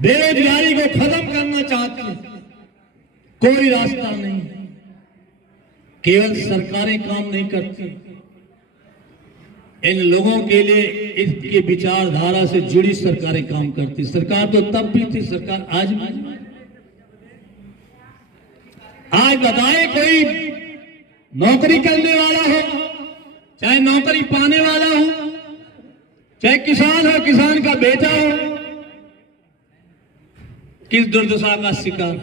बेरोजगारी को खत्म करना चाहते हैं, कोई रास्ता नहीं। केवल सरकारें काम नहीं करती, इन लोगों के लिए इसके विचारधारा से जुड़ी सरकारें काम करती। सरकार तो तब भी थी, सरकार आज भी। आज बताए कोई नौकरी करने वाला हो, चाहे नौकरी पाने वाला हो, चाहे किसान हो, किसान का बेटा हो, किस दुर्दशा का शिकार।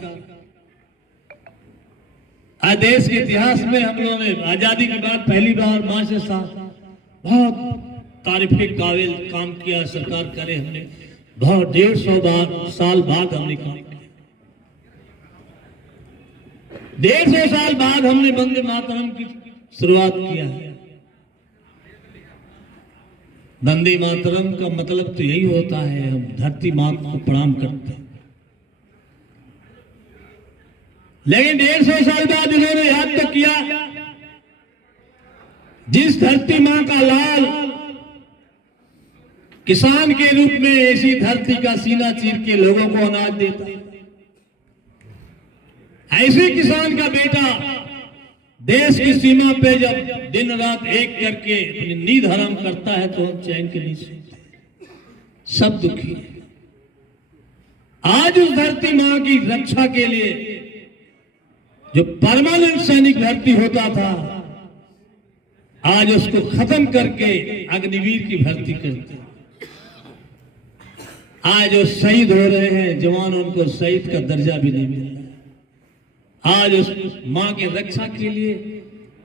आज देश के इतिहास में हम लोगों ने आजादी के बाद पहली बार मां से साथ बहुत तारीफे काबिल काम किया। सरकार करे हमने बहुत 150 साल बाद हमने काम किया। 150 साल बाद हमने वंदे मातरम की शुरुआत किया है। वंदे मातरम का मतलब तो यही होता है, हम धरती माँ को प्रणाम करते हैं। लेकिन 150 साल बाद इन्होंने याद तो किया, जिस धरती मां का लाल किसान के रूप में ऐसी धरती का सीना चीर के लोगों को अनाज देता, ऐसे किसान का बेटा देश की सीमा पे जब दिन रात एक करके अपनी नींद हराम करता है तो हम चैन के नहीं सोते, सब दुखी है। आज उस धरती मां की रक्षा के लिए जो परमानेंट सैनिक भर्ती होता था, आज उसको खत्म करके अग्निवीर की भर्ती करते। आज जो शहीद हो रहे हैं जवान, उनको शहीद का दर्जा भी नहीं मिल रहा। आज उस मां की रक्षा के लिए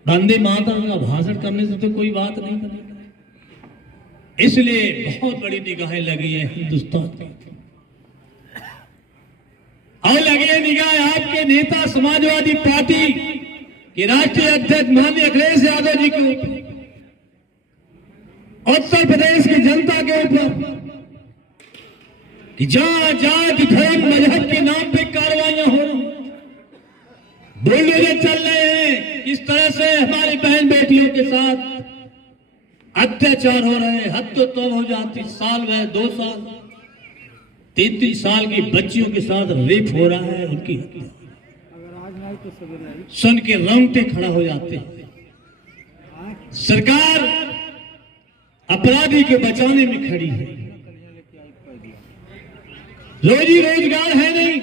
वंदे मातरम का भाषण करने से तो कोई बात नहीं बनेगी। इसलिए बहुत बड़ी निगाहें लगी है हिंदुस्तान की, और लगे निगाह आपके नेता समाजवादी पार्टी के राष्ट्रीय अध्यक्ष माननीय अखिलेश यादव जी के ऊपर, उत्तर प्रदेश की जनता के ऊपर, कि जहां जाति धर्म मजहब के नाम पे कार्रवाइयां हो रही, बुलडोजर चल रहे हैं, किस तरह से हमारी बहन बेटियों के साथ अत्याचार हो रहे हैं। हद तो तब हो जाती, साल में 2 साल 33 साल की बच्चियों के साथ रेप हो रहा है, उनकी हत्या सुन के रोंगटे खड़ा हो जाते हैं। सरकार अपराधी को बचाने में खड़ी है, रोजी रोजगार है नहीं,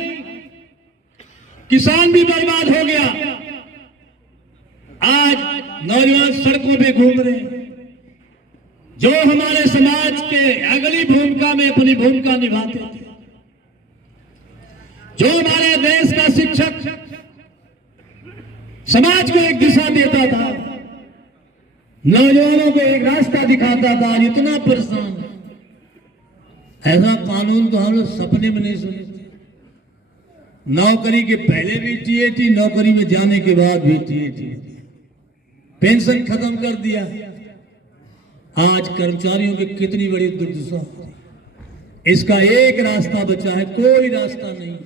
किसान भी बर्बाद हो गया। आज नौजवान सड़कों पे घूम रहे हैं, जो हमारे समाज के अगली भूमिका में अपनी भूमिका निभाते थे, जो हमारे देश का शिक्षक समाज को एक दिशा देता था, नौजवानों को एक रास्ता दिखाता था, इतना परेशान। ऐसा कानून तो हम लोग सपने में नहीं सुने थे। नौकरी के पहले भी टीएटी, नौकरी में जाने के बाद भी टीएटी, पेंशन खत्म कर दिया। आज कर्मचारियों की कितनी बड़ी दुर्दशा। इसका एक रास्ता बचा है, कोई रास्ता नहीं।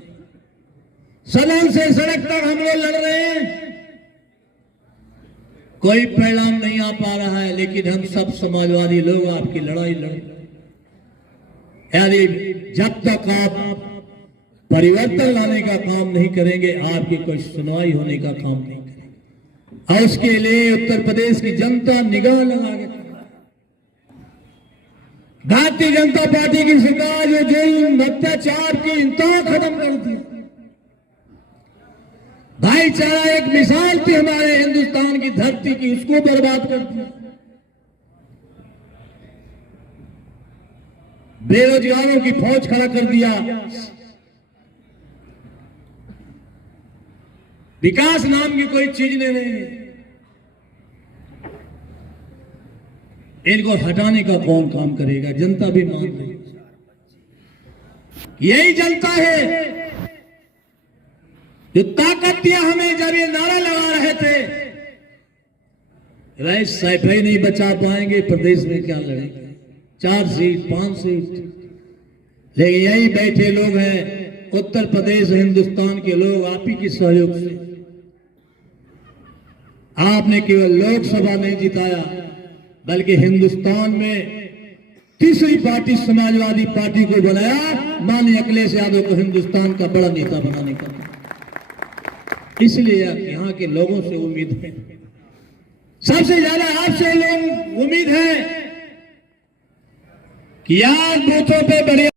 सदन से सड़क तक हम लोग लड़ रहे हैं, कोई परिणाम नहीं आ पा रहा है। लेकिन हम सब समाजवादी लोग आपकी लड़ाई लड़, यानी जब तक आप परिवर्तन लाने का काम नहीं करेंगे, आपकी कोई सुनवाई होने का काम नहीं करेंगे। और उसके लिए उत्तर प्रदेश की जनता निगाह लगा के, भारतीय जनता पार्टी की सरकार जो जुल्म अत्याचार की इंतहा खत्म कर दी, भाईचारा एक मिसाल थी हमारे हिंदुस्तान की धरती की, उसको बर्बाद कर दिया। बेरोजगारों की फौज खड़ा कर दिया। विकास नाम की कोई चीज नहीं है। इनको हटाने का कौन काम करेगा? जनता भी मान रही। यही जनता है जो ताकत दिया हमें जब ये नारा लगा रहे थे, भाई सैफई नहीं बचा पाएंगे, प्रदेश में क्या लड़ेंगे, 4 सीट 5 सीट। लेकिन यही बैठे लोग हैं उत्तर प्रदेश हिंदुस्तान के लोग, आप ही के सहयोग से। आपने केवल लोकसभा नहीं जिताया, बल्कि हिंदुस्तान में तीसरी पार्टी समाजवादी पार्टी को बनाया, माननीय अखिलेश यादव को हिंदुस्तान का बड़ा नेता बनाने का। इसलिए यहाँ के लोगों से उम्मीद है, सबसे ज्यादा आपसे लोग उम्मीद है कि यार बूथों पे बड़े